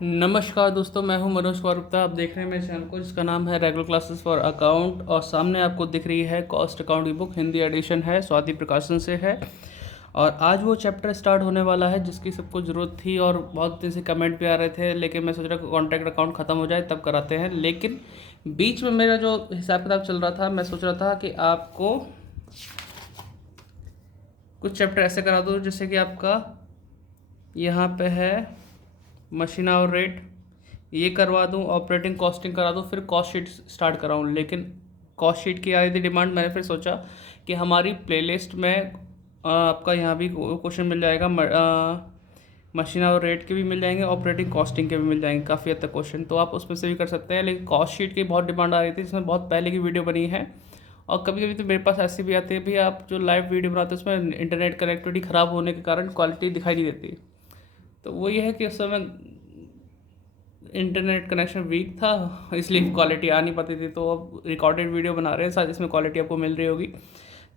नमस्कार दोस्तों, मैं हूं मनोज कुमार गुप्ता। आप देख रहे हैं मेरे चैनल को जिसका नाम है रेगुलर क्लासेस फॉर अकाउंट। और सामने आपको दिख रही है कॉस्ट अकाउंट की बुक, हिंदी एडिशन है, स्वाति प्रकाशन से है। और आज वो चैप्टर स्टार्ट होने वाला है जिसकी सबको ज़रूरत थी और बहुत दिन से कमेंट भी आ रहे थे, लेकिन मैं सोच रहा हूँ कॉन्टैक्ट अकाउंट ख़त्म हो जाए तब कराते हैं। लेकिन बीच में मेरा जो हिसाब किताब चल रहा था, मैं सोच रहा था कि आपको कुछ चैप्टर ऐसे करा दूँ जैसे कि आपका यहाँ पे है मशीन आवर रेट, ये करवा दूं, ऑपरेटिंग कॉस्टिंग करा दूं, फिर कॉस्ट शीट स्टार्ट कराऊं। लेकिन कॉस्ट शीट की आई थी डिमांड, मैंने फिर सोचा कि हमारी प्लेलिस्ट में आपका यहाँ भी क्वेश्चन मिल जाएगा, मशीन और रेट के भी मिल जाएंगे, ऑपरेटिंग कॉस्टिंग के भी मिल जाएंगे, काफ़ी हद तक क्वेश्चन, तो आप उसमें से भी कर सकते हैं। लेकिन कॉस्ट शीट की बहुत डिमांड आ रही थी, जिसमें बहुत पहले की वीडियो बनी है। और कभी कभी तो मेरे पास ऐसी भी आती है भी, आप जो लाइव वीडियो बनाते हैं उसमें इंटरनेट कनेक्टिविटी ख़राब होने के कारण क्वालिटी दिखाई नहीं देती। तो वो ये है कि उस समय इंटरनेट कनेक्शन वीक था, इसलिए क्वालिटी आ नहीं पाती थी। तो अब रिकॉर्डेड वीडियो बना रहे हैं, साथ इसमें क्वालिटी आपको मिल रही होगी।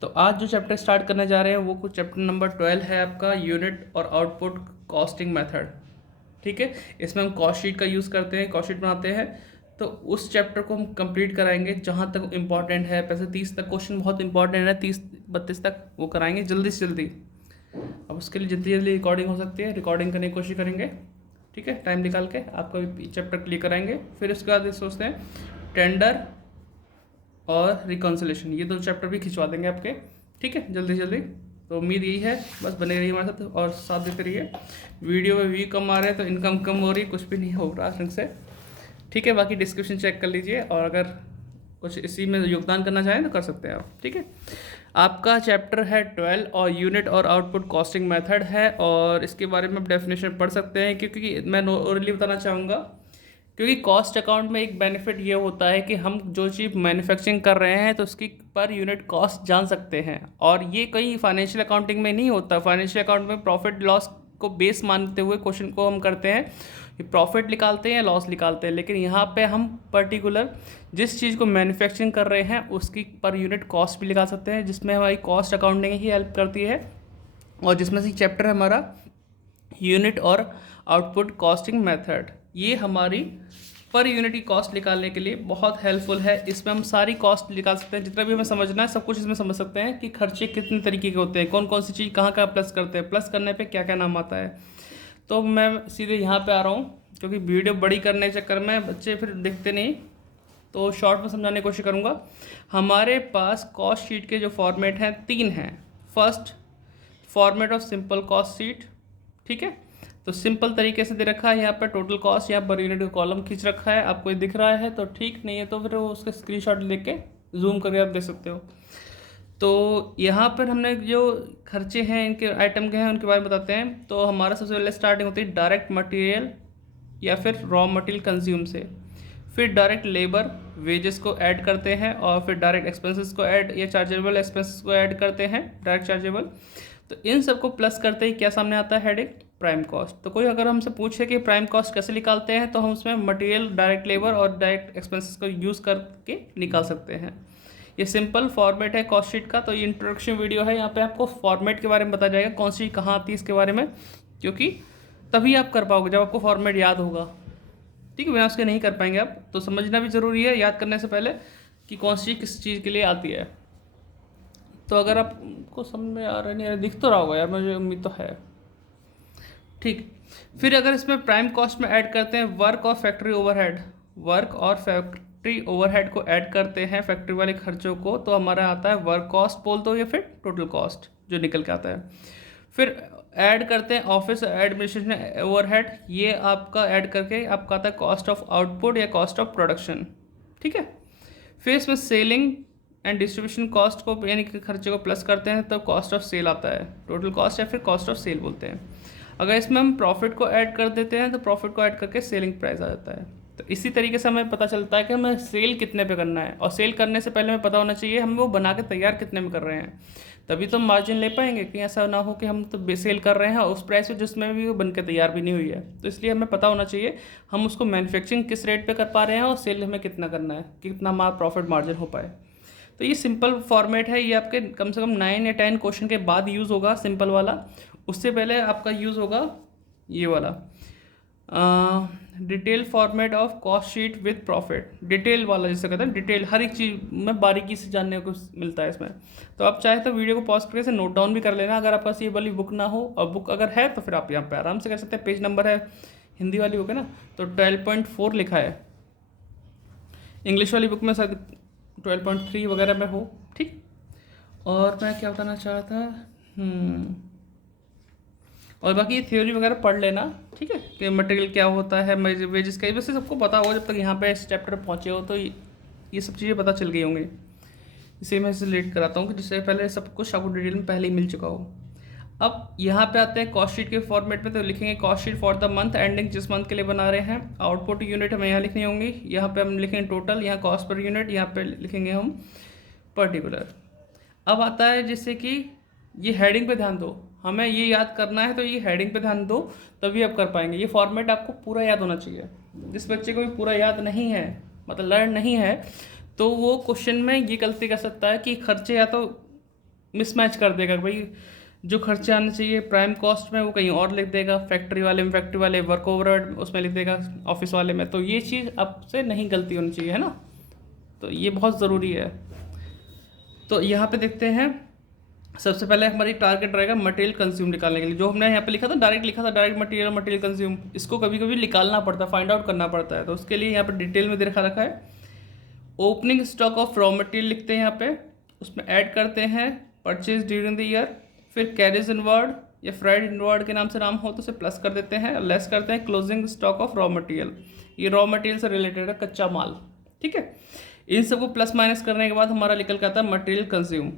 तो आज जो चैप्टर स्टार्ट करने जा रहे हैं वो कुछ चैप्टर नंबर 12 है आपका, यूनिट और आउटपुट कॉस्टिंग मेथड। ठीक है, इसमें हम कॉस्ट शीट का यूज़ करते हैं, कॉस्ट शीट बनाते हैं। तो उस चैप्टर को हम कंप्लीट कराएंगे जहाँ तक इम्पॉर्टेंट है। वैसे 30 तक क्वेश्चन बहुत इंपॉर्टेंट है, 30-32 तक वो कराएंगे जल्दी से जल्दी। अब उसके लिए जितनी जल्दी रिकॉर्डिंग हो सकती है रिकॉर्डिंग करने की कोशिश करेंगे। ठीक है, टाइम निकाल के आपका भी चैप्टर क्लियर कराएंगे। फिर उसके बाद सोचते हैं टेंडर और रिकॉन्सिलेशन, ये दो चैप्टर भी खिंचवा देंगे आपके। ठीक है, जल्दी जल्दी। तो उम्मीद यही है, बस बने रहिए हमारे साथ और साथ देते रहिए। वीडियो में व्यू कम आ रहे हैं तो इनकम कम हो रही, कुछ भी नहीं हो रहा ढंग से। ठीक है, बाकी डिस्क्रिप्शन चेक कर लीजिए, और अगर कुछ इसी में योगदान करना चाहें तो कर सकते हैं आप। ठीक है, आपका चैप्टर है 12 और यूनिट और आउटपुट कॉस्टिंग मेथड है, और इसके बारे में आप डेफिनेशन पढ़ सकते हैं, क्योंकि मैं ओरली बताना चाहूँगा। क्योंकि कॉस्ट अकाउंट में एक बेनिफिट ये होता है कि हम जो चीज़ मैन्युफैक्चरिंग कर रहे हैं तो उसकी पर यूनिट कॉस्ट जान सकते हैं, और ये कहीं फाइनेंशियल अकाउंटिंग में नहीं होता। फाइनेंशियल अकाउंट में प्रॉफिट लॉस को बेस मानते हुए क्वेश्चन को हम करते हैं, प्रॉफिट निकालते हैं या लॉस निकालते हैं। लेकिन यहाँ पे हम पर्टिकुलर जिस चीज़ को मैन्युफैक्चरिंग कर रहे हैं उसकी पर यूनिट कॉस्ट भी निकाल सकते हैं, जिसमें हमारी कॉस्ट अकाउंटिंग ही हेल्प करती है। और जिसमें से चैप्टर है हमारा यूनिट और आउटपुट कॉस्टिंग मेथड, ये हमारी पर यूनिट की कॉस्ट निकालने के लिए बहुत हेल्पफुल है। इसमें हम सारी कॉस्ट निकाल सकते हैं, जितना भी हमें समझना है सब कुछ इसमें समझ सकते हैं कि खर्चे कितने तरीके के होते हैं, कौन कौन सी चीज़ कहाँ कहाँ प्लस करते हैं, प्लस करने पे क्या क्या नाम आता है। तो मैं सीधे यहाँ पे आ रहा हूँ, क्योंकि वीडियो बड़ी करने के चक्कर में बच्चे फिर देखते नहीं, तो शॉर्ट में समझाने की कोशिश करूँगा। हमारे पास कॉस्ट शीट के जो फॉर्मेट हैं 3 हैं। First, format of simple cost sheet. ठीक है, तो सिंपल तरीके से दे रखा है यहाँ पर टोटल कॉस्ट, यहाँ पर यूनिट का कॉलम खींच रखा है, आपको ये दिख रहा है तो ठीक, नहीं है तो फिर वो उसके स्क्रीनशॉट लेके जूम करके आप देख सकते हो। तो यहाँ पर हमने जो खर्चे हैं इनके आइटम के हैं उनके बारे में बताते हैं। तो हमारा सबसे पहले स्टार्टिंग होती है डायरेक्ट मटेरियल या फिर रॉ मटेरियल कंज्यूम से, फिर डायरेक्ट लेबर वेजेस को ऐड करते हैं, और फिर डायरेक्ट एक्सपेंसेस को ऐड या चार्जेबल एक्सपेंसेस को ऐड करते हैं, डायरेक्ट चार्जेबल। तो इन सबको प्लस करते ही क्या सामने आता है, हेडिंग प्राइम कॉस्ट। तो कोई अगर हमसे पूछे कि प्राइम कॉस्ट कैसे निकालते हैं, तो हम उसमें मटेरियल, डायरेक्ट लेबर और डायरेक्ट एक्सपेंसेस को यूज़ करके निकाल सकते हैं। ये सिंपल फॉर्मेट है कॉस्ट शीट का। तो ये इंट्रोडक्शन वीडियो है, यहाँ पे आपको फॉर्मेट के बारे में बताया जाएगा, कौन सी कहाँ आती है इसके बारे में, क्योंकि तभी आप कर पाओगे जब आपको फॉर्मेट याद होगा। ठीक है, बिना उसके नहीं कर पाएंगे आप। तो समझना भी ज़रूरी है याद करने से पहले कि कौन सी किस चीज़ के लिए आती है। तो अगर आपको समझ में आ रहा नहीं, दिख तो रहा होगा यार, मुझे उम्मीद तो है। ठीक, फिर अगर इसमें प्राइम कॉस्ट में ऐड करते हैं वर्क और फैक्ट्री ओवरहेड, वर्क और फैक्ट्री ओवरहेड को ऐड करते हैं, फैक्ट्री वाले खर्चों को, तो हमारा आता है वर्क कॉस्ट बोल दो या फिर टोटल कॉस्ट जो निकल के आता है। फिर ऐड करते हैं ऑफिस एडमिनिस्ट्रेशन ओवरहेड, ये आपका ऐड करके आपका आता है कॉस्ट ऑफ आउटपुट या कॉस्ट ऑफ प्रोडक्शन। ठीक है, फिर इसमें सेलिंग एंड डिस्ट्रीब्यूशन कॉस्ट को यानी कि खर्चे को प्लस करते हैं तो कॉस्ट ऑफ सेल आता है, टोटल कॉस्ट या फिर कॉस्ट ऑफ सेल बोलते हैं। अगर इसमें हम प्रॉफिट को ऐड कर देते हैं तो प्रॉफिट को ऐड करके सेलिंग प्राइस आ जाता है। तो इसी तरीके से हमें पता चलता है कि हमें सेल कितने पे करना है, और सेल करने से पहले हमें पता होना चाहिए हम वो बना के तैयार कितने में कर रहे हैं, तभी तो हम मार्जिन ले पाएंगे। कहीं ऐसा ना हो कि हम तो सेल कर रहे हैं उस प्राइस पे जिसमें भी वो बन के तैयार भी नहीं हुई है। तो इसलिए हमें पता होना चाहिए हम उसको मैन्युफैक्चरिंग किस रेट पे कर पा रहे हैं और सेल हमें कितना करना है, कितना हमारा प्रॉफिट मार्जिन हो पाए। तो ये सिंपल फॉर्मेट है, ये आपके कम से कम 9 या 10 क्वेश्चन के बाद यूज़ होगा सिंपल वाला। उससे पहले आपका यूज़ होगा ये वाला detail format of cost sheet with profit, detail वाला जिसे कहते हैं, डिटेल हर एक चीज़ में बारीकी से जानने को मिलता है इसमें। तो आप चाहे तो वीडियो को पॉज करके से नोट डाउन भी कर लेना, अगर आपके पास ये वाली बुक ना हो, और बुक अगर है तो फिर आप यहाँ पे आराम से कर सकते हैं। पेज नंबर है, हिंदी वाली बुक है ना, तो 12.4 लिखा है, इंग्लिश वाली बुक में शायद 12.3 वगैरह में हो, ठीक। और मैं क्या बताना चाहा था, और बाकी ये थ्योरी वगैरह पढ़ लेना, ठीक है, कि मटेरियल क्या होता है, वेजेस का, वैसे सबको पता होगा जब तक यहाँ पे इस चैप्टर पहुँचे हो, तो ये सब चीज़ें पता चल गई होंगी। इसे मैं इसे लेट कराता हूँ कि जिससे पहले सब कुछ आपको डिटेल में पहले ही मिल चुका हो। अब यहाँ पे आते हैं कॉस्ट शीट के फॉर्मेट में, तो लिखेंगे cost sheet for the month ending, जिस मंथ के लिए बना रहे हैं। आउटपुट यूनिट हमें यहाँ लिखनी होंगी, यहाँ पे हम लिखेंगे टोटल, यहाँ कॉस्ट पर यूनिट, यहाँ पे लिखेंगे हम पर्टिकुलर। अब आता है जैसे कि ये हेडिंग पे ध्यान दो, हमें ये याद करना है, तो ये हेडिंग पे ध्यान दो, तभी आप कर पाएंगे। ये फॉर्मेट आपको पूरा याद होना चाहिए। जिस बच्चे को भी पूरा याद नहीं है, मतलब लर्न नहीं है, तो वो क्वेश्चन में ये गलती कर सकता है कि खर्चे या तो मिसमैच कर देगा, भाई जो खर्चे आने चाहिए प्राइम कॉस्ट में वो कहीं और लिख देगा, फैक्ट्री वाले में फैक्ट्री वाले, वर्क ओवरहेड उसमें लिख देगा ऑफिस वाले में। तो ये चीज़ आपसे नहीं गलती होनी चाहिए, है ना, तो ये बहुत ज़रूरी है। तो यहाँ पे देखते हैं, सबसे पहले हमारी टारगेट रहेगा मटेरियल कंज्यूम निकालने के लिए। जो हमने यहाँ पे लिखा था, डायरेक्ट लिखा था, डायरेक्ट मटेरियल कंज्यूम, इसको कभी कभी निकालना पड़ता है, फाइंड आउट करना पड़ता है। तो उसके लिए यहाँ पे डिटेल में दे रखा है। Opening stock of raw material लिखते हैं यहाँ पे, उसमें ऐड करते हैं परचेज ड्यूरिंग द ईयर, फिर कैरेज इनवर्ड या फ्राइड इनवर्ड के नाम से नाम हो तो उसे प्लस कर देते हैं, लेस करते हैं closing stock of raw material. ये रॉ मटेरियल से रिलेटेड है, कच्चा माल, ठीक है। इन सबको प्लस माइनस करने के बाद हमारा निकल के आता है मटेरियल कंज्यूम।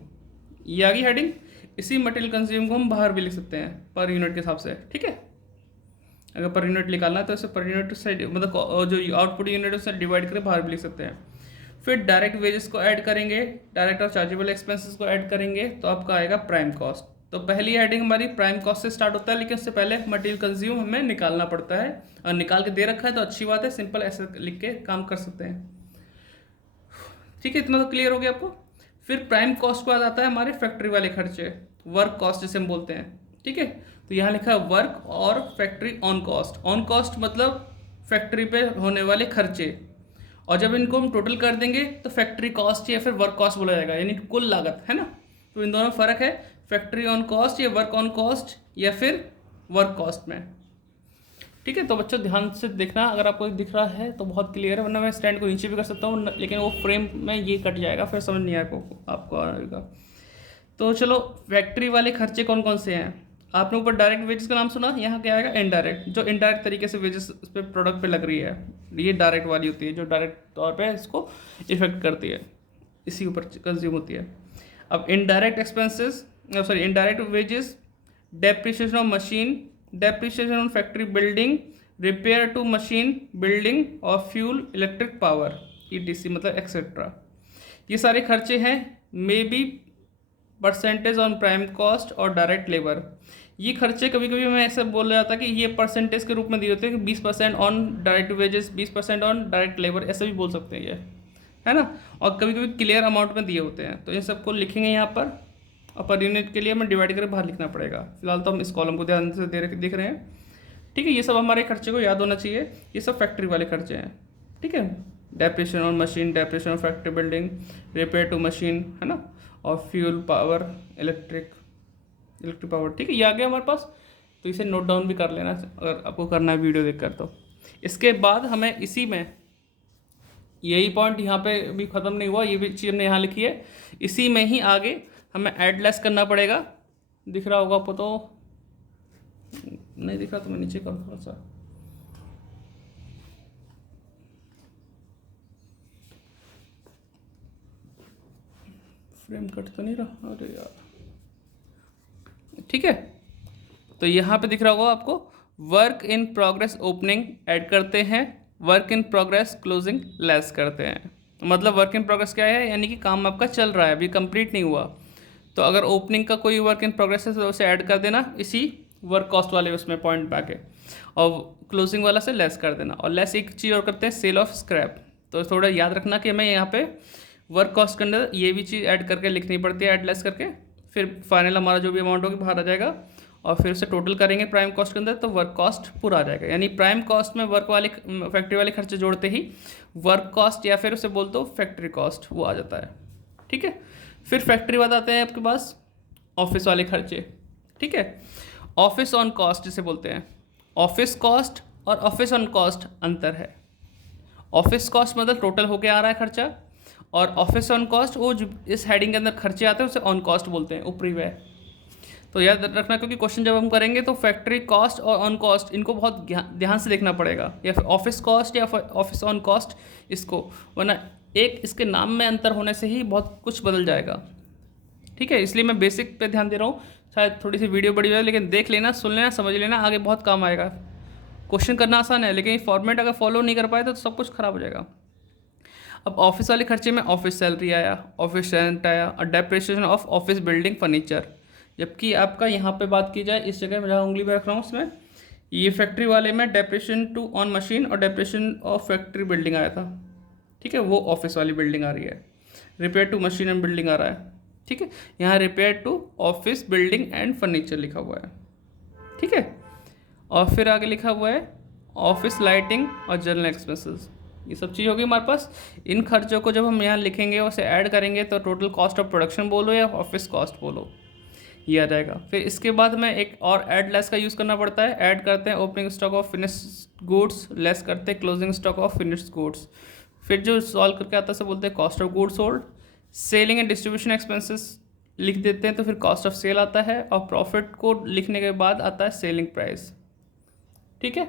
ये आ गई हेडिंग। इसी मटेरियल कंज्यूम को हम बाहर भी लिख सकते हैं पर यूनिट के हिसाब से, ठीक है। अगर पर यूनिट निकालना है तो इसे पर यूनिट से, मतलब जो आउटपुट यूनिट है उससे डिवाइड करके बाहर भी लिख सकते हैं। फिर डायरेक्ट वेजेस को ऐड करेंगे, डायरेक्ट और चार्जेबल एक्सपेंसेस को ऐड करेंगे, तो आपका आएगा प्राइम कॉस्ट। तो पहली हेडिंग हमारी प्राइम कॉस्ट से स्टार्ट होता है, लेकिन उससे पहले मटेरियल कंज्यूम हमें निकालना पड़ता है, और निकाल के दे रखा है तो अच्छी बात है, सिंपल ऐसे लिख के काम कर सकते हैं, ठीक है। इतना तो क्लियर हो गया आपको। फिर प्राइम कॉस्ट को आ जाता है हमारे फैक्ट्री वाले खर्चे, वर्क कॉस्ट जिसे हम बोलते हैं, ठीक है। तो यहाँ लिखा है वर्क और factory on cost. On cost मतलब फैक्ट्री पे होने वाले खर्चे, और जब इनको हम टोटल कर देंगे तो फैक्ट्री कॉस्ट या फिर वर्क कॉस्ट बोला जाएगा, यानी कुल लागत, है ना। तो इन दोनों में फ़र्क है, फैक्ट्री ऑन कॉस्ट या वर्क ऑन कॉस्ट या फिर वर्क कॉस्ट में, ठीक है। तो बच्चों ध्यान से देखना, अगर आपको दिख रहा है तो बहुत क्लियर है, वरना मैं स्टैंड को नीचे भी कर सकता हूँ, लेकिन वो फ्रेम में ये कट जाएगा, फिर समझ नहीं आएगा आपको आएगा। तो चलो, फैक्ट्री वाले खर्चे कौन कौन से हैं। आपने ऊपर डायरेक्ट वेजेस का नाम सुना, यहाँ क्या आएगा इनडायरेक्ट, जो इनडायरेक्ट तरीके से वेजेस उस पर प्रोडक्ट पे लग रही है, ये डायरेक्ट वाली होती है, जो डायरेक्ट तौर पे इसको इफेक्ट करती है, इसी ऊपर कंज्यूम होती है। अब indirect expenses, sorry indirect wages, depreciation of machine, depreciation on factory building, repair to machine building और फ्यूल इलेक्ट्रिक पावर ETC, मतलब एक्सेट्रा। ये सारे खर्चे हैं, may be percentage on prime cost और डायरेक्ट लेबर। ये खर्चे कभी कभी मैं ऐसे बोल रहा था कि ये परसेंटेज के रूप में दिए होते हैं कि 20% on direct wages, 20% on direct labour, ऐसे भी बोल सकते हैं ये, है ना। और कभी कभी क्लियर अमाउंट में दिए होते हैं, तो इन सबको लिखेंगे यहाँ पर, और पर यूनिट के लिए हमें डिवाइड करके बाहर लिखना पड़ेगा। फिलहाल तो हम इस कॉलम को ध्यान से देख रहे हैं, ठीक है। ये सब हमारे खर्चे को याद होना चाहिए, ये सब फैक्ट्री वाले खर्चे हैं, ठीक है। Depreciation on machine, depreciation on factory building, repair to machine, है ना, और फ्यूल पावर, इलेक्ट्रिक पावर, ठीक है। ये आ गया हमारे पास, तो इसे नोट डाउन भी कर लेना अगर आपको करना है वीडियो देखकर। तो इसके बाद हमें इसी में, यही पॉइंट यहाँ पे भी ख़त्म नहीं हुआ, ये भी चीज़ हमने यहाँ लिखी है, इसी में ही आगे हमें ऐड लेस करना पड़ेगा। दिख रहा होगा आपको, तो नहीं दिख रहा तो मैं नीचे करूँ थोड़ा सा, फ्रेम कट तो नहीं रहा, अरे यार, ठीक है। तो यहाँ पे दिख रहा होगा आपको, work in progress opening add करते हैं, work in progress closing less करते हैं। मतलब वर्क इन प्रोग्रेस क्या है, यानी कि काम आपका चल रहा है, अभी कंप्लीट नहीं हुआ, तो अगर ओपनिंग का कोई वर्क इन प्रोग्रेस है तो उसे ऐड कर देना इसी वर्क कॉस्ट वाले उसमें पॉइंट पे आके, और क्लोजिंग वाला से लेस कर देना। और लेस एक चीज़ और करते हैं, सेल ऑफ स्क्रैप। तो थोड़ा याद रखना कि हमें यहाँ पे वर्क कॉस्ट के अंदर ये भी चीज़ ऐड करके लिखनी पड़ती है, ऐड लेस करके, फिर फाइनल हमारा जो भी अमाउंट होगी बाहर आ जाएगा। और फिर उसे टोटल करेंगे प्राइम कॉस्ट के अंदर तो वर्क कॉस्ट पूरा आ जाएगा। यानी प्राइम कॉस्ट में वर्क वाले फैक्ट्री वाले खर्चे जोड़ते ही वर्क कॉस्ट या फिर उसे बोल दो फैक्ट्री कॉस्ट वो आ जाता है। ठीक है, फिर फैक्ट्री बाद आते हैं आपके पास ऑफिस वाले खर्चे। ठीक है, ऑफिस ऑन कॉस्ट जिसे बोलते हैं। ऑफिस कॉस्ट और ऑफिस ऑन कॉस्ट अंतर है। ऑफिस कॉस्ट मतलब टोटल होके आ रहा है खर्चा, और ऑफिस ऑन कॉस्ट वो जो इस हेडिंग के अंदर खर्चे आते हैं उसे ऑन कॉस्ट बोलते हैं, ऊपरी व्यय। तो याद रखना, क्योंकि क्वेश्चन जब हम करेंगे तो फैक्ट्री कॉस्ट और ऑन कॉस्ट इनको बहुत ध्यान से देखना पड़ेगा, या फिर ऑफिस कॉस्ट या ऑफिस ऑन कॉस्ट इसको, वरना एक इसके नाम में अंतर होने से ही बहुत कुछ बदल जाएगा। ठीक है, इसलिए मैं बेसिक पे ध्यान दे रहा हूँ। शायद थोड़ी सी वीडियो बड़ी हो जाए, लेकिन देख लेना, सुन लेना, समझ लेना, आगे बहुत काम आएगा। क्वेश्चन करना आसान है, लेकिन फॉर्मेट अगर फॉलो नहीं कर पाए तो सब कुछ खराब हो जाएगा। अब ऑफिस वाले खर्चे में ऑफिस सैलरी आया, ऑफिस रेंट आया, और depreciation of office building furniture. जबकि आपका यहाँ पे बात की जाए इस जगह में जहाँ उंगली में रख रहा हूँ उसमें, ये फैक्ट्री वाले में डेप्रिसिएशन टू ऑन मशीन और डेप्रिसिएशन ऑफ फैक्ट्री बिल्डिंग आया था। ठीक है, वो ऑफिस वाली बिल्डिंग आ रही है। Repair to machine and building आ रहा है। ठीक है, यहाँ repair to office building and furniture लिखा हुआ है। ठीक है, और फिर आगे लिखा हुआ है ऑफिस लाइटिंग और जनरल एक्सपेंसेस। ये सब चीज़ होगी हमारे पास। इन खर्चों को जब हम यहाँ लिखेंगे उसे ऐड करेंगे तो टोटल कॉस्ट ऑफ प्रोडक्शन बोलो या ऑफिस कॉस्ट बोलो, ये आ जाएगा। फिर इसके बाद में एक और ऐड लेस का यूज़ करना पड़ता है। ऐड करते हैं opening stock of finished goods, less करते हैं closing stock of finished goods. फिर जो सॉल्व करके आता है उसे बोलते हैं cost of goods sold. Selling and distribution expenses लिख देते हैं तो फिर कॉस्ट ऑफ सेल आता है, और प्रॉफिट को लिखने के बाद आता है सेलिंग प्राइस। ठीक है,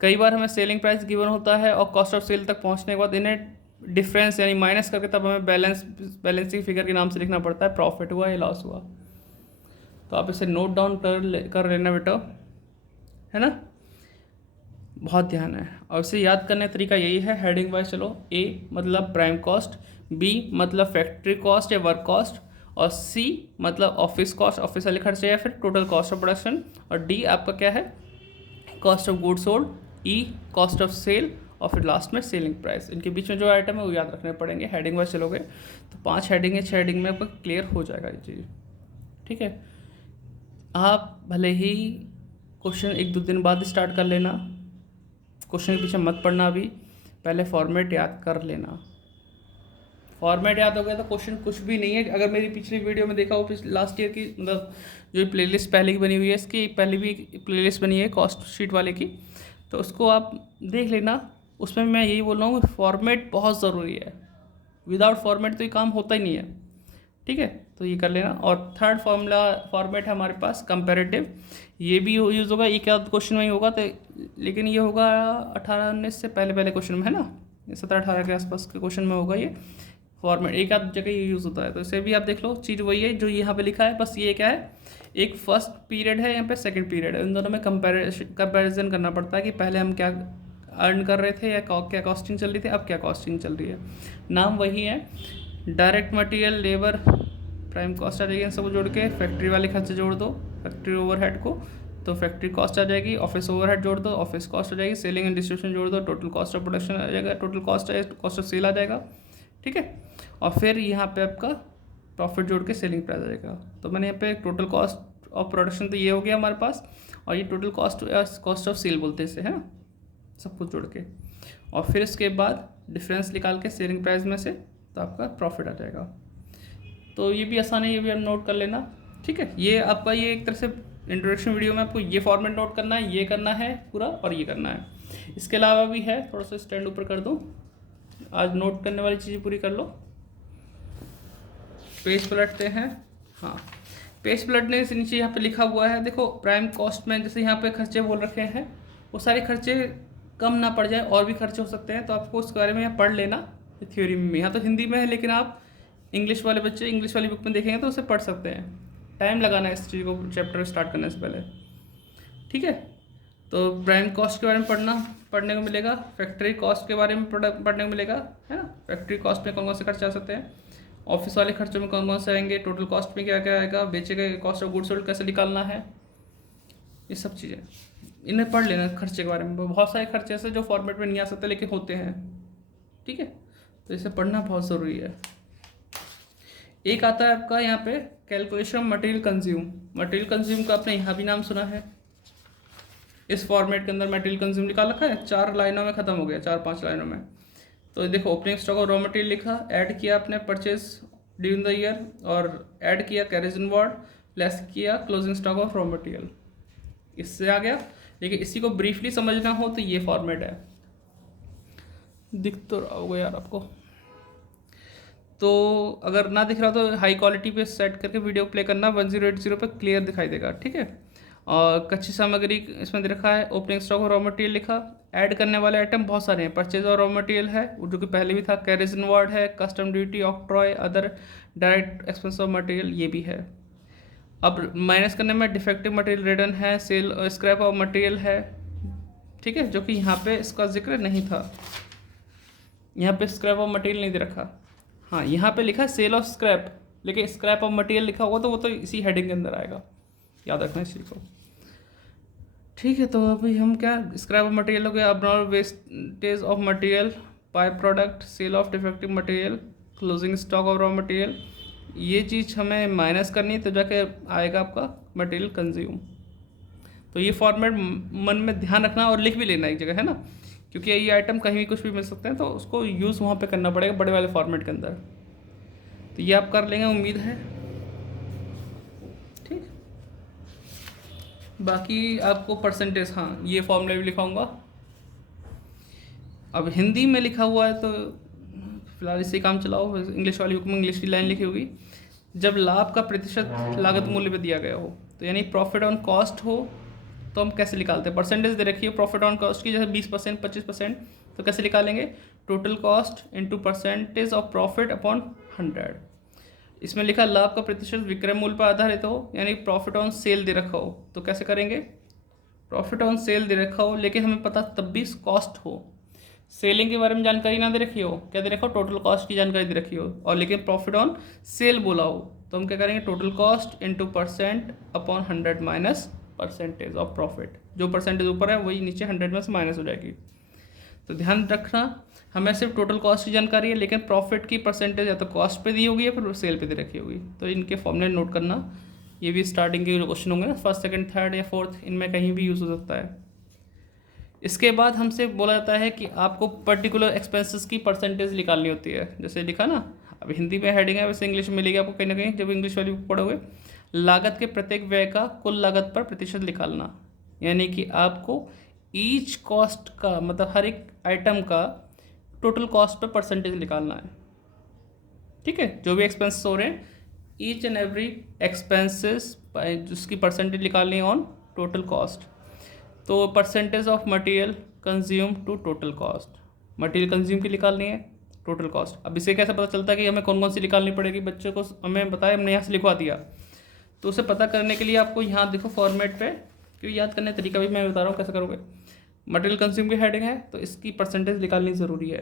कई बार हमें सेलिंग प्राइस गिवन होता है और कॉस्ट ऑफ सेल तक पहुंचने के बाद इन्हें डिफरेंस यानी माइनस करके तब हमें बैलेंसिंग फिगर के नाम से लिखना पड़ता है प्रॉफिट हुआ या लॉस हुआ। तो आप इसे नोट डाउन कर लेना बेटा, है ना, बहुत ध्यान है। और इसे याद करने का तरीका यही है, हेडिंग वाइज चलो। ए मतलब प्राइम कॉस्ट, बी मतलब फैक्ट्री कॉस्ट या वर्क कॉस्ट, और सी मतलब ऑफिस कॉस्ट, ऑफिस वाले खर्चे या फिर टोटल कॉस्ट ऑफ प्रोडक्शन, और डी आपका क्या है cost of goods sold, E cost of sale, और फिर लास्ट में सेलिंग प्राइस। इनके बीच में जो आइटम है वो याद रखने पड़ेंगे। हेडिंग वाइज चलोगे तो 5 हेडिंग है, 6 हेडिंग में आपका क्लियर हो जाएगा ये चीज़। ठीक है, आप भले ही क्वेश्चन 1-2 दिन बाद स्टार्ट कर लेना, क्वेश्चन के पीछे मत पढ़ना, अभी पहले फॉर्मेट याद कर लेना। फॉर्मेट याद हो गया तो क्वेश्चन कुछ भी नहीं है। अगर मेरी पिछली वीडियो में देखा हो, लास्ट ईयर की मतलब जो प्लेलिस्ट पहले की बनी हुई है, इसकी पहले भी प्लेलिस्ट बनी है कॉस्ट शीट वाले की, तो उसको आप देख लेना। उसमें मैं यही बोल रहा हूँ फॉर्मेट बहुत ज़रूरी है। विदाउट फॉर्मेट तो ये काम होता ही नहीं है। ठीक है, तो ये कर लेना। और थर्ड फॉर्मेट है हमारे पास कंपैरेटिव। ये भी यूज़ होगा, एक आध क्वेश्चन में ही होगा तो, लेकिन ये होगा 18-19 से पहले क्वेश्चन में, है ना, 17-18 के आसपास के क्वेश्चन में होगा ये फॉर्मेट। एक आध जगह ये यूज़ होता है, तो इसे भी आप देख लो। चीज़ वही है जो यहाँ पे लिखा है, बस ये क्या है, एक फर्स्ट पीरियड है, यहाँ पे सेकंड पीरियड है। इन दोनों में कंपैरिजन करना पड़ता है कि पहले हम क्या अर्न कर रहे थे या क्या कॉस्टिंग चल रही थी, अब क्या कॉस्टिंग चल रही है। नाम वही है, direct material, labour, prime cost आ जाएगी। इन सब जोड़ के फैक्ट्री वाले खर्चे जोड़ दो, फैक्ट्री ओवरहेड को, तो फैक्ट्री कॉस्ट आ जाएगी। ऑफिस ओवरहेड जोड़ दो, ऑफिस कॉस्ट आ जाएगी। सेलिंग एंड डिस्ट्रीब्यूशन जोड़ दो, टोटल कॉस्ट ऑफ प्रोडक्शन आ जाएगा, टोटल कॉस्ट ऑफ सेल आ जाएगा। ठीक है, और फिर यहाँ पे आपका प्रॉफिट जोड़ के सेलिंग प्राइस आ जाएगा। तो मैंने यहाँ पे टोटल कॉस्ट ऑफ प्रोडक्शन तो ये हो गया हमारे पास, और ये टोटल कॉस्ट ऑफ सेल बोलते हैं इसे, है ना, सब कुछ जोड़ के। और फिर इसके बाद डिफरेंस निकाल के सेलिंग प्राइस में से तो आपका प्रॉफिट आ जाएगा। तो ये भी आसान है, ये भी आप नोट कर लेना। ठीक है, ये आपका ये एक तरह से इंट्रोडक्शन वीडियो में आपको ये फॉर्मेट नोट करना है, ये करना है पूरा, और ये करना है। इसके अलावा भी है, थोड़ा सा स्टैंड ऊपर कर दो, आज नोट करने वाली चीज़ें पूरी कर लो। पेज पलटते हैं। हाँ, पेज पलटने से नीचे यहाँ पे लिखा हुआ है, देखो प्राइम कॉस्ट में जैसे यहाँ पे खर्चे बोल रखे हैं, वो सारे खर्चे कम ना पड़ जाए, और भी खर्चे हो सकते हैं, तो आपको उसके बारे में यहाँ पढ़ लेना थ्योरी में। यहाँ तो हिंदी में है, लेकिन आप इंग्लिश वाले बच्चे इंग्लिश वाली बुक में देखेंगे तो उसे पढ़ सकते हैं। टाइम लगाना है इस चीज़ को चैप्टर स्टार्ट करने से पहले। ठीक है, तो प्राइम कॉस्ट के बारे में पढ़ने को मिलेगा, फैक्ट्री कॉस्ट के बारे में पढ़ने को मिलेगा, है ना। फैक्ट्री कॉस्ट में कौन कौन से खर्चे आ सकते हैं, ऑफिस वाले खर्चों में कौन कौन से आएंगे, टोटल कॉस्ट में क्या क्या आएगा, बेचे गए कॉस्ट ऑफ गुड्स सोल्ड कैसे निकालना है, ये सब चीज़ें इन्हें पढ़ लेना। खर्चे के बारे में बहुत सारे खर्चे ऐसे जो फॉर्मेट में नहीं आ सकते लेकिन होते हैं। ठीक है, तो इसे पढ़ना बहुत ज़रूरी है। एक आता है आपका यहाँ पे calculation material consume. Material consume का आपने यहाँ भी नाम सुना है, इस फॉर्मेट के अंदर मटेरियल कंज्यूम निकाल रखा है, 4 लाइनों में ख़त्म हो गया, 4-5 लाइनों में। तो देखो opening stock of raw material लिखा, ऐड किया आपने परचेज ड्यूरिंग द ईयर, और ऐड किया कैरेज इनवर्ड, लेस किया closing stock of raw material, इससे आ गया। लेकिन इसी को ब्रीफली समझना हो तो ये फॉर्मेट है, दिख तो रहा होगा यार आपको। तो अगर ना दिख रहा तो हाई क्वालिटी पे सेट करके वीडियो प्ले करना, 1080 पे क्लियर दिखाई देगा, ठीक है। और कच्ची सामग्री इसमें दे रखा है, ओपनिंग स्टॉक और रॉ मटेरियल लिखा, ऐड करने वाले आइटम बहुत सारे हैं, परचेज और रॉ मटेरियल है जो कि पहले भी था, कैरेज इनवर्ड है, custom duty, octroi, other direct expense of material ये भी है। अब माइनस करने में डिफेक्टिव मटेरियल रिटर्न है, सेल स्क्रैप ऑफ मटेरियल है, ठीक है, जो कि यहाँ पे इसका जिक्र नहीं था, यहाँ पे स्क्रैप ऑफ मटेरियल नहीं दे रखा। हाँ, यहाँ पे लिखा है सेल ऑफ स्क्रैप, लेकिन स्क्रैप ऑफ मटेरियल लिखा होगा तो वो तो इसी हेडिंग के अंदर आएगा, याद रखना इस चीज़ को, ठीक है। तो अभी हम क्या, स्क्रैप ऑफ मटेरियल हो गया, abnormal wastage of material, by product, sale of defective material, closing stock of raw material, ये चीज़ हमें माइनस करनी है तो जाके आएगा आपका मटेरियल कंज्यूम। तो ये फॉर्मेट मन में ध्यान रखना और लिख भी लेना एक जगह, है ना, क्योंकि ये आइटम कहीं भी कुछ भी मिल सकते हैं, तो उसको यूज़ वहाँ पे करना पड़ेगा बड़े वाले फॉर्मेट के अंदर। तो ये आप कर लेंगे उम्मीद है, ठीक। बाकी आपको परसेंटेज, हाँ ये फॉर्मूला भी लिखाऊंगा। अब हिंदी में लिखा हुआ है तो फिलहाल इससे काम चलाओ, इंग्लिश वाली बुक में इंग्लिश की लाइन लिखी होगी। जब लाभ का प्रतिशत लागत मूल्य पे दिया गया हो, तो यानी प्रॉफिट ऑन कॉस्ट हो, तो हम कैसे निकालते हैं, परसेंटेज दे रखी है प्रॉफिट ऑन कॉस्ट की, जैसे 20%, 25%, तो कैसे निकालेंगे, total cost into percentage of profit upon 100। इसमें लिखा लाभ का प्रतिशत विक्रय मूल्य पर आधारित हो, यानी प्रॉफिट ऑन सेल दे रखा हो, तो कैसे करेंगे, प्रॉफिट ऑन सेल दे रखा हो, लेकिन हमें पता तब भी कॉस्ट हो, सेलिंग के बारे में जानकारी ना दे रखी हो, क्या दे रखा हो, टोटल कॉस्ट की जानकारी दे रखी हो, और लेकिन प्रॉफिट ऑन सेल बोला हो, तो हम क्या करेंगे, total cost into percent upon 100 minus percentage of profit, जो परसेंटेज ऊपर है वही नीचे 100 में से माइनस हो जाएगी। तो ध्यान रखना, हमें सिर्फ टोटल कॉस्ट की जानकारी है, लेकिन प्रॉफिट की परसेंटेज या तो कॉस्ट पे दी होगी या फिर सेल पे दे रखी होगी। तो इनके फॉर्मूले नोट करना, ये भी स्टार्टिंग के क्वेश्चन होंगे ना, फर्स्ट सेकंड थर्ड या फोर्थ, इनमें कहीं भी यूज़ हो सकता है। इसके बाद हमसे बोला जाता है कि आपको पर्टिकुलर एक्सपेंसेस की परसेंटेज निकालनी होती है, जैसे लिखा ना, अब हिंदी में हेडिंग है, वैसे इंग्लिश में मिलेगी आपको कहीं ना कहीं जब इंग्लिश वाली बुक पढ़ोगे। लागत के प्रत्येक व्यय का कुल लागत पर प्रतिशत निकालना, यानी कि आपको ईच कॉस्ट का, मतलब हर एक आइटम का टोटल कॉस्ट पे परसेंटेज निकालना है, ठीक है। जो भी एक्सपेंसेस हो रहे हैं, ईच एंड एवरी एक्सपेंसेस जिसकी परसेंटेज निकालनी है ऑन टोटल कॉस्ट। तो percentage of material consume to total cost, material consume की निकालनी है टोटल कॉस्ट। अब इसे कैसे पता चलता है कि हमें कौन कौन सी निकालनी पड़ेगी, बच्चे को हमें बताया, हमने यहाँ से लिखवा दिया। तो उसे पता करने के लिए आपको यहाँ देखो फॉर्मेट पे, क्योंकि याद करने का तरीका भी मैं बता रहा हूँ कैसे करोगे। मटेरियल कंज्यूम की हेडिंग है तो इसकी परसेंटेज निकालनी ज़रूरी है।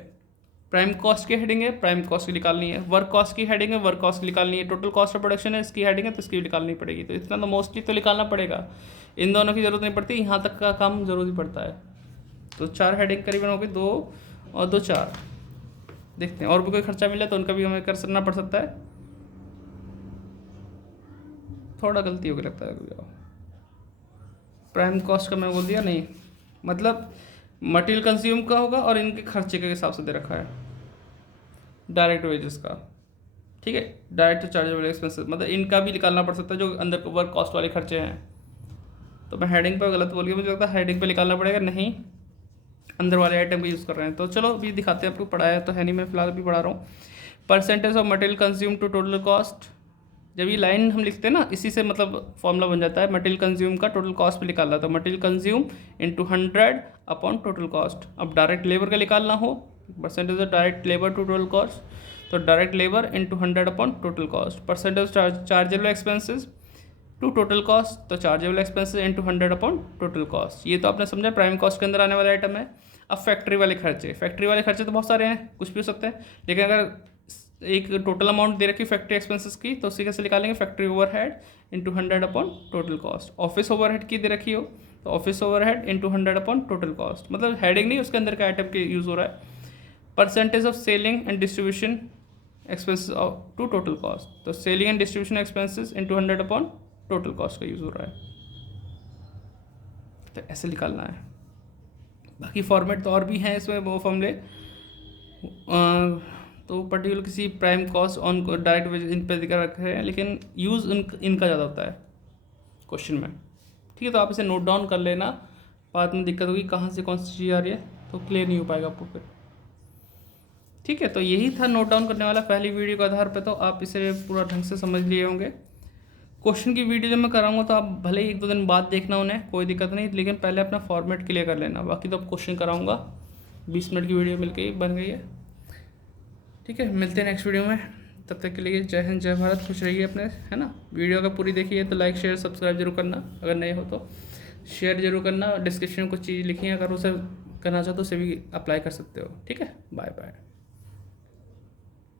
प्राइम कॉस्ट की हेडिंग है, प्राइम कॉस्ट की निकालनी है। वर्क कॉस्ट की हेडिंग है, वर्क कॉस्ट की निकालनी है। टोटल कॉस्ट ऑफ प्रोडक्शन है, इसकी हेडिंग है तो इसकी भी निकालनी पड़ेगी। तो इतना तो मोस्टली तो निकालना पड़ेगा, इन दोनों की ज़रूरत नहीं पड़ती, यहाँ तक का काम ज़रूरी पड़ता है। तो 4 हेडिंग करीबन हो गई, 2 और 2 4। देखते हैं और भी कोई खर्चा मिला तो उनका भी हमें करना पड़ सकता है। थोड़ा गलती हो गई लगता है, प्राइम कॉस्ट का मैं बोल दिया नहीं, मतलब मटेरियल कंज्यूम का होगा और इनके खर्चे के हिसाब से दे रखा है, डायरेक्ट वेजेस का, ठीक है। डायरेक्ट चार्जेबल एक्सपेंसेस, मतलब इनका भी निकालना पड़ सकता है जो अंदर वर्क कॉस्ट वाले खर्चे हैं। तो मैं हेडिंग पर गलत बोल गया, मुझे लगता है हेडिंग पे निकालना पड़ेगा, नहीं अंदर वाले आइटम को यूज़ कर रहे हैं। तो चलो अभी दिखाते हैं, आपको पढ़ाया तो है नहीं, मैं फिलहाल भी पढ़ा रहा हूँ। Percentage of material consume to total cost, जब ये लाइन हम लिखते हैं ना, इसी से मतलब फॉर्मूला बन जाता है। मटेरियल कंज्यूम का टोटल कॉस्ट पे निकालना, तो material consume into 100 upon total cost. अब डायरेक्ट लेबर का निकालना हो, percentage of direct labour to total cost, तो direct labour into 100 upon total cost. Percentage chargeable expenses to total cost, तो chargeable expenses into 100 upon total cost. ये तो आपने समझा प्राइम कॉस्ट के अंदर आने वाला आइटम है। अब फैक्ट्री वाले खर्चे, फैक्ट्री वाले खर्चे तो बहुत सारे हैं, कुछ भी हो सकते हैं, लेकिन अगर एक टोटल अमाउंट दे रखी फैक्ट्री एक्सपेंसेस की, तो उसी कैसे निकालेंगे, factory overhead into 100 upon total cost. Office overhead की दे रखी हो तो office overhead into 100 upon total cost, मतलब हेडिंग नहीं, उसके अंदर का आइटम के यूज़ हो रहा है। Percentage of selling and distribution expenses to total cost. तो selling and distribution expenses into 100 upon total cost का यूज़ हो रहा है। तो ऐसे निकालना है। बाकी फॉर्मेट तो और भी हैं इसमें वो फॉर्मूले, तो पर्टिकुलर किसी prime cost on direct ways in पर दिखा रखे हैं, लेकिन यूज़ इनका ज़्यादा होता है क्वेश्चन में। ठीक है, तो आप इसे नोट डाउन कर लेना, बाद में दिक्कत होगी कहाँ से कौन सी चीज़ आ रही है तो क्लियर नहीं हो पाएगा आपको फिर। ठीक है, तो यही था नोट डाउन करने वाला पहली वीडियो के आधार पे, तो आप इसे पूरा ढंग से समझ लिए होंगे। क्वेश्चन की वीडियो जब मैं कराऊंगा तो आप भले ही 1-2 दिन बाद देखना उन्हें, कोई दिक्कत नहीं, लेकिन पहले अपना फॉर्मेट क्लियर कर लेना। बाकी तो अब क्वेश्चन कराऊंगा, 20 मिनट की वीडियो मिल गई, बन गई है। ठीक है, मिलते हैं नेक्स्ट वीडियो में, तब तक के लिए जय हिंद जय भारत, खुश रहिए अपने, है ना। वीडियो अगर पूरी देखिए तो लाइक शेयर सब्सक्राइब जरूर करना, अगर नए हो तो शेयर जरूर करना। डिस्क्रिप्शन में कुछ चीज़ लिखी है, अगर उसे करना चाहो तो उसे भी अप्लाई कर सकते हो। ठीक है, बाय बाय।